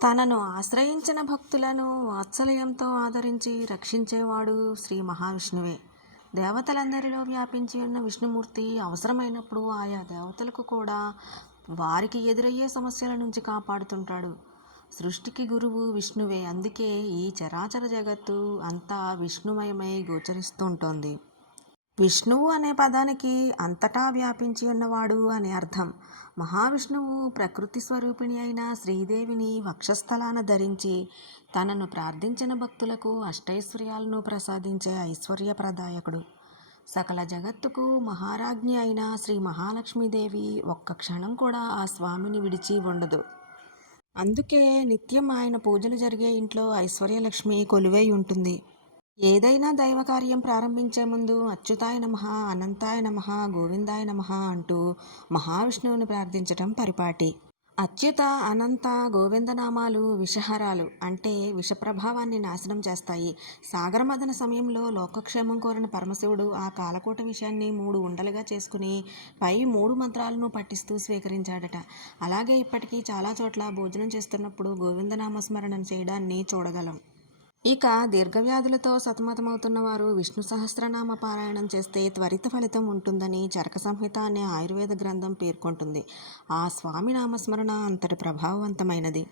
తనను ఆశ్రయించిన భక్తులను వాత్సల్యంతో ఆదరించి రక్షించేవాడు శ్రీ మహావిష్ణువే. దేవతలందరిలో వ్యాపించి ఉన్న విష్ణుమూర్తి అవసరమైనప్పుడు ఆయా దేవతలకు కూడా వారికి ఎదురయ్యే సమస్యల నుంచి కాపాడుతుంటాడు. సృష్టికి గురువు విష్ణువే. అందుకే ఈ చరాచర జగత్తు అంతా విష్ణుమయమై గోచరిస్తూ ఉంటుంది. విష్ణువు అనే పదానికి అంతటా వ్యాపించి ఉన్నవాడు అనే అర్థం. మహావిష్ణువు ప్రకృతి స్వరూపిణి అయిన శ్రీదేవిని వక్షస్థలాన ధరించి తనను ప్రార్థించిన భక్తులకు అష్టైశ్వర్యాలను ప్రసాదించే ఐశ్వర్యప్రదాయకుడు. సకల జగత్తుకు మహారాజ్ఞి అయిన శ్రీ మహాలక్ష్మీదేవి ఒక్క క్షణం కూడా ఆ స్వామిని విడిచి ఉండదు. అందుకే నిత్యం ఆయన పూజలు జరిగే ఇంట్లో ఐశ్వర్యలక్ష్మి కొలువై ఉంటుంది. ఏదైనా దైవకార్యం ప్రారంభించే ముందు అచ్యుతాయ నమః, అనంతాయ నమః, గోవిందాయ నమః అంటూ మహావిష్ణువుని ప్రార్థించటం పరిపాటి. అచ్యుత, అనంత, గోవింద నామాలు విషహరాలు, అంటే విషప్రభావాన్ని నాశనం చేస్తాయి. సాగరమథన సమయంలో లోకక్షేమం కోరిన పరమశివుడు ఆ కాలకూట విషయాన్ని 3 ఉండలుగా చేసుకుని పై 3 మంత్రాలను పఠిస్తూ స్వీకరించాడట. అలాగే ఇప్పటికీ చాలా చోట్ల భోజనం చేస్తున్నప్పుడు గోవిందనామస్మరణం చేయడాన్ని చూడగలం. ఇక దీర్ఘవ్యాధులతో సతమతమవుతున్న వారు విష్ణు సహస్రనామ పారాయణం చేస్తే త్వరిత ఫలితం ఉంటుందని చరక సంహిత అనే ఆయుర్వేద గ్రంథం పేర్కొంటుంది. ఆ స్వామి నామస్మరణ అంతటి ప్రభావవంతమైనది.